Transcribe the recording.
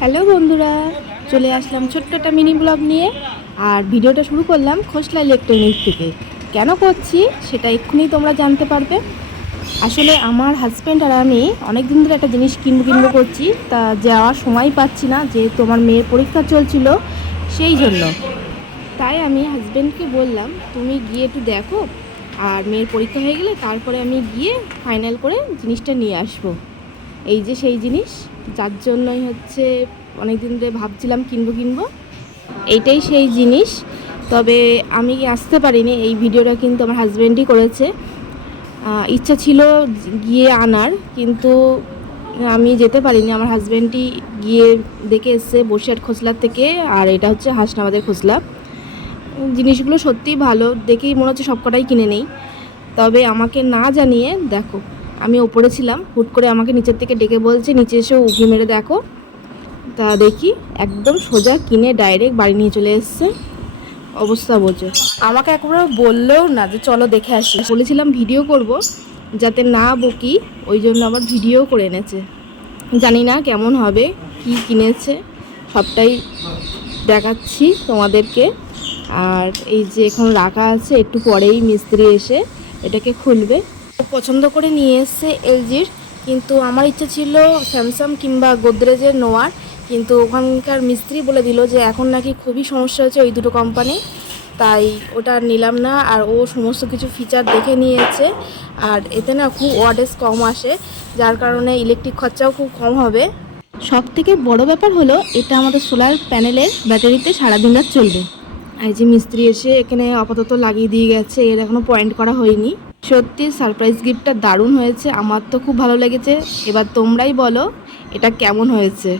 Hello বন্ধুরা, চলে আসলাম ছোট্ট একটা মিনি ব্লগ নিয়ে। আর ভিডিওটা শুরু করলাম খোসলা ইলেকট্রনিক্স থেকে। কেন করছি সেটা এক্ষুনি তোমরা জানতে পারবে। আসলে আমার হাজব্যান্ড আর আমি অনেক দিন ধরে একটা জিনিস কিনবো করছি, তা যাওয়ার সময় পাচ্ছি না, যেহেতু আমার মেয়ের পরীক্ষা চলছিল সেই জন্য। তাই আমি হাজব্যান্ডকে বললাম, তুমি গিয়ে একটু দেখো, আর মেয়ের পরীক্ষা হয়ে গেলে তারপরে আমি গিয়ে ফাইনাল করে জিনিসটা নিয়ে আসবো। এই যে সেই জিনিস, যার জন্যই হচ্ছে অনেক দিন ধরে ভাবছিলাম কিনবো। এইটাই সেই জিনিস। তবে আমি আসতে পারিনি, এই ভিডিওটা কিন্তু আমার হাজব্যান্ডই করেছে। ইচ্ছা ছিল গিয়ে আনার, কিন্তু আমি যেতে পারিনি। আমার হাজব্যান্ডই গিয়ে দেখে এসছে বসিরহাট খোসলার থেকে। আর এটা হচ্ছে হাসনাবাদের খোসলা। জিনিসগুলো সত্যিই ভালো, দেখেই মনে হচ্ছে সবকটাই কিনে নেই। তবে আমাকে না জানিয়ে দেখো, আমি ওপরে ছিলাম, হুট করে আমাকে নিচের থেকে ডেকে বলছে নিচে এসে উঁকি মেরে দেখো। তা দেখি, একদম সোজা কিনে ডাইরেক্ট বাড়ি নিয়ে চলে এসছে। অবস্থা বোঝো, আমাকে একবার বললেও না যে চলো দেখে আসি। বলেছিলাম ভিডিও করব, যাতে না বকি, ওই জন্য আবার ভিডিও করে এনেছে। জানি না কেমন হবে, কি কিনেছে সবটাই দেখাচ্ছি তোমাদেরকে। আর এই যে এখন রাখা আছে, একটু পরেই মিস্ত্রি এসে এটাকে খুলবে। পছন্দ করে নিয়ে এসছে এলজির, কিন্তু আমার ইচ্ছা ছিল স্যামসাং কিংবা গোদরেজের নেওয়ার। কিন্তু ওখানকার মিস্ত্রি বলে দিল যে এখন নাকি খুবই সমস্যা হচ্ছে ওই দুটো কোম্পানি, তাই ওটা নিলাম না। আর ও সমস্ত কিছু ফিচার দেখে নিয়েছে, আর এতে না খুব ওয়াটেজ কম আসে, যার কারণে ইলেকট্রিক খরচাও খুব কম হবে। সব থেকে বড় ব্যাপার হলো এটা আমাদের সোলার প্যানেলের ব্যাটারিতে সারাদিন রাত চলবে। এই যে মিস্ত্রি এসে এখানে আপাতত লাগিয়ে দিয়ে গেছে, এর এখনও পয়েন্ট করা হয়নি। সত্যি সারপ্রাইজ গিফটটা দারুণ হয়েছে, আমার তো খুব ভালো লেগেছে। এবার তোমরাই বলো এটা কেমন হয়েছে।